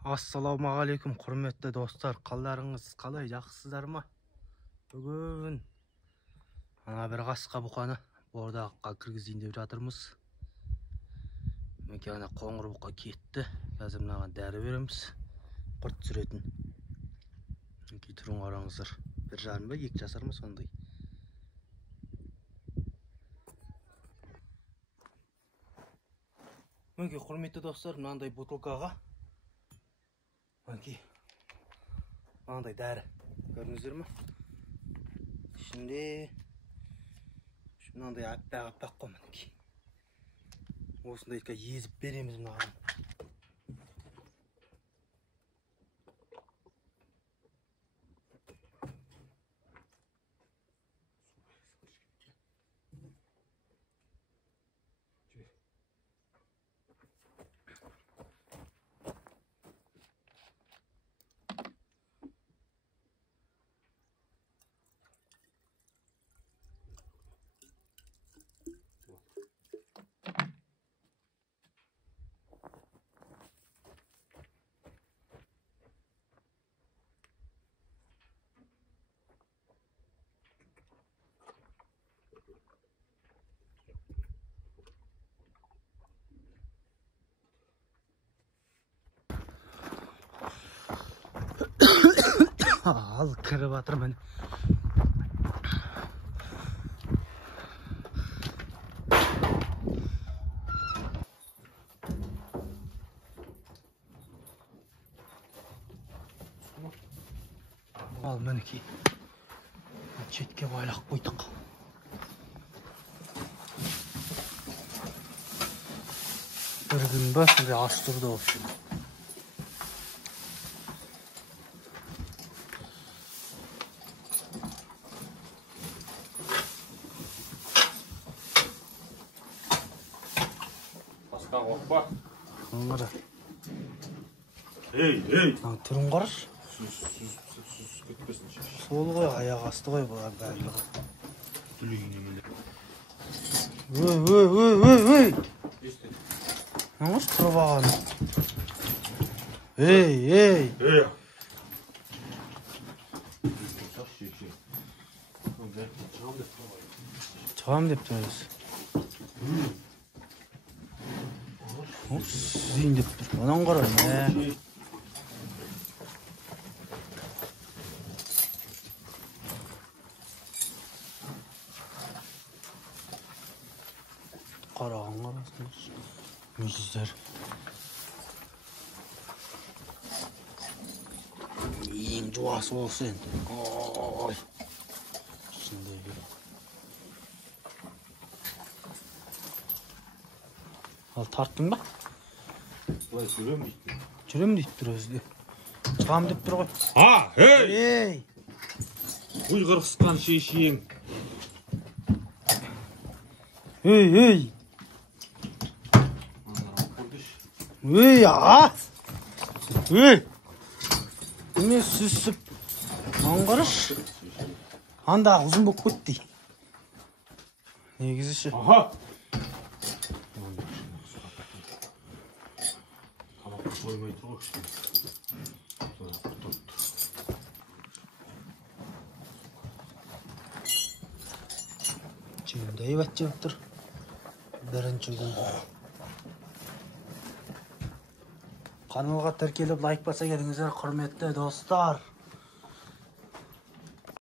Ассалаумағалейкум, құрметті достар. Қалдарыңыз қалай, жақсысыздар ма? Бүгін ана бір қасқа бұқаны бордаққа кіргізейін деп жатырмыз. Мінекей ана қоңыр бұқа кетті. Қазір мынаған дәрі береміз. Құрт түсіретін. Мінекей түрін қараңыздар. 1,5 ба, 2 жасар ма сондай. Мінекей құрметті достар, мынандай бутылкаға мынандай дәрі көрдіңіздер ме? Ішінде мынандай аппақ қой мінекей. Осындай езіп береміз мынаған. Al kırıp atır beni. Al meneki. Çetke baylak koyduk. Bir gün böyle astırdı olsun. Hoppa. Onlara. Hey. Turun qarış. Sus ketmesin. Sol qoy, аяқ асты qoy бұлар барлығы. Өй. Наңыз тұрып аған. Ей. Çıqam деп тұрыз. Зейін деп тұр. Онан қара, не? Қараған қарасыңыз. Мүздер. Ең жуасы болсы енді. Ой. Шындайы. Ал тарттың ба? Бұлай жүрем дейді. Жүрем дейді тұр өзді. Шығам деп тұр ғой. Ей! Ой, қырқысқан шешең. Ей! Аға! Мен сүзсіп. Аңғарыш. Анда ұзын болып көтті. Негізі ше. Аға! Koymay dur. Şimdi evet cevaptır. Birinci gün. Kanalga тіркеліп лайк баса келіңіздер, құрметті достар.